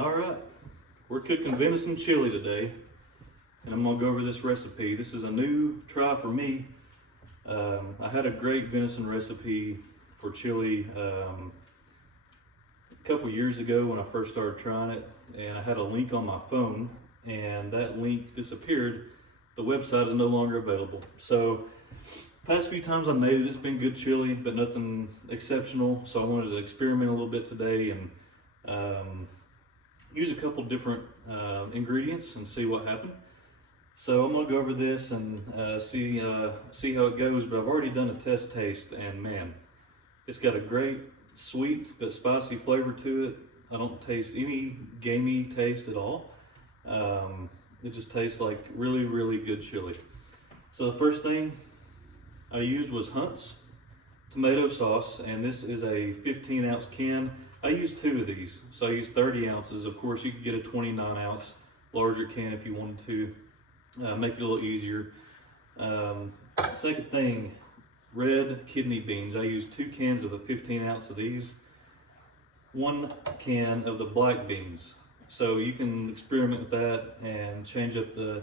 All right, we're cooking venison chili today, and I'm gonna go over this recipe. This is a new try for me. I had a great venison recipe for chili a couple years ago when I first started trying it, and I had a link on my phone, and that link disappeared. The website is no longer available. So, past few times I made it, it's been good chili, but nothing exceptional. So I wanted to experiment a little bit today and use a couple different ingredients and see what happened. So I'm gonna go over this and see how it goes. But I've already done a test taste, and man, it's got a great sweet but spicy flavor to it. I don't taste any gamey taste at all. It just tastes like really, really good chili. So the first thing I used was Hunt's tomato sauce, and this is a 15-ounce can. I used 2 of these, so I used 30 ounces. Of course, you could get a 29-ounce larger can if you wanted to, make it a little easier. Second thing, red kidney beans. I used 2 cans of the 15-ounce of these, 1 can of the black beans. So you can experiment with that and change up the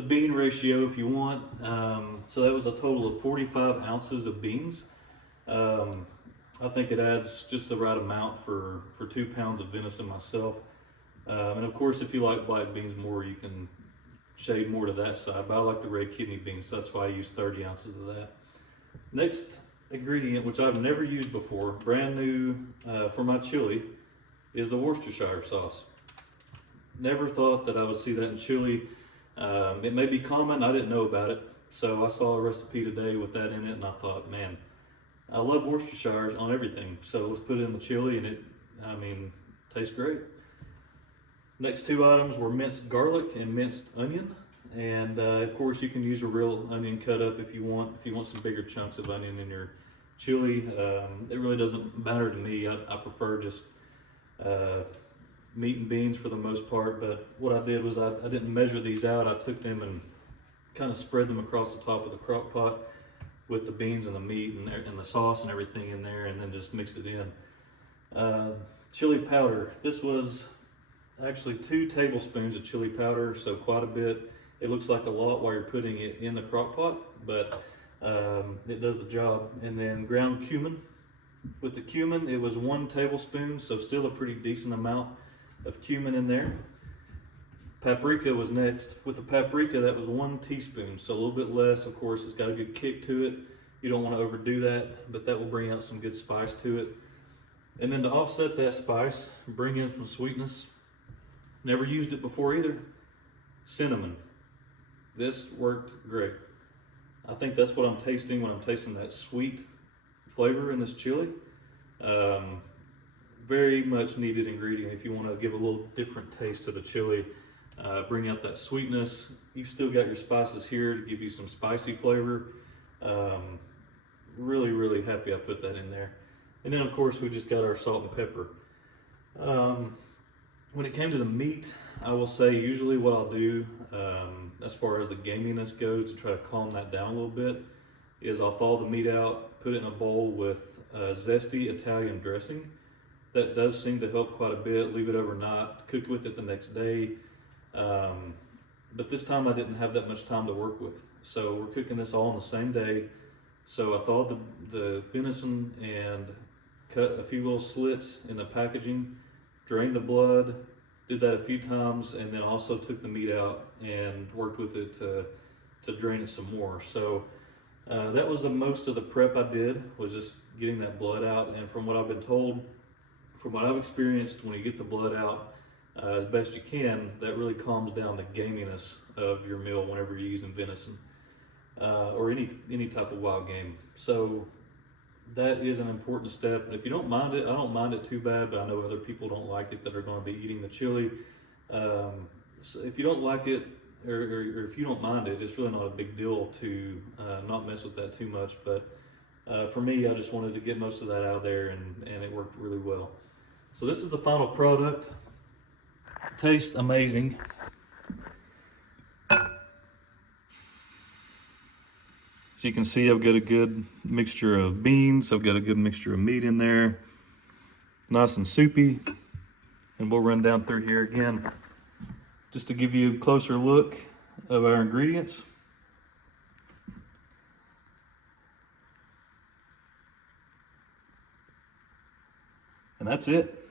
bean ratio if you want. So that was a total of 45 ounces of beans. I think it adds just the right amount for 2 pounds of venison myself. And of course, if you like black beans more, you can shade more to that side, but I like the red kidney beans, so that's why I use 30 ounces of that. Next ingredient, which I've never used before, brand new for my chili, is the Worcestershire sauce. Never thought that I would see that in chili. It may be common, I didn't know about it. So I saw a recipe today with that in it, and I thought, man, I love Worcestershire on everything. So let's put it in the chili, and it, tastes great. Next 2 items were minced garlic and minced onion. And of course you can use a real onion cut up if you want some bigger chunks of onion in your chili. It really doesn't matter to me. I prefer just meat and beans for the most part, but what I did was I didn't measure these out. I took them and kind of spread them across the top of the crock pot with the beans and the meat and the sauce and everything in there, and then just mixed it in. Chili powder. This was actually 2 tablespoons of chili powder, so quite a bit. It looks like a lot while you're putting it in the crock pot, but it does the job. And then ground cumin. With the cumin, it was 1 tablespoon, so still a pretty decent amount of cumin in there. Paprika was next. With the paprika, that was 1 teaspoon, so a little bit less. Of course, it's got a good kick to it. You don't want to overdo that, but that will bring out some good spice to it. And then to offset that spice, bring in some sweetness. Never used it before either. Cinnamon. This worked great. I think that's what I'm tasting when I'm tasting that sweet flavor in this chili. Very much needed ingredient if you want to give a little different taste to the chili. Bring out that sweetness. You've still got your spices here to give you some spicy flavor. Really, really happy I put that in there. And then of course we just got our salt and pepper. When it came to the meat, I will say usually what I'll do as far as the gaminess goes to try to calm that down a little bit is I'll thaw the meat out, put it in a bowl with zesty Italian dressing. That does seem to help quite a bit. Leave it overnight, cook with it the next day. But this time I didn't have that much time to work with. So we're cooking this all on the same day. So I thawed the venison and cut a few little slits in the packaging, drained the blood, did that a few times, and then also took the meat out and worked with it to drain it some more. So that was the most of the prep I did, was just getting that blood out. And from what I've been told, from what I've experienced, when you get the blood out as best you can, that really calms down the gaminess of your meal whenever you're using venison or any type of wild game. So that is an important step. And if you don't mind it, I don't mind it too bad, but I know other people don't like it that are going to be eating the chili. So if you don't like it, or if you don't mind it, it's really not a big deal to not mess with that too much. But for me, I just wanted to get most of that out of there, and it worked really well. So this is the final product. Tastes amazing. As you can see, I've got a good mixture of beans. I've got a good mixture of meat in there. Nice and soupy. And we'll run down through here again just to give you a closer look of our ingredients. And that's it.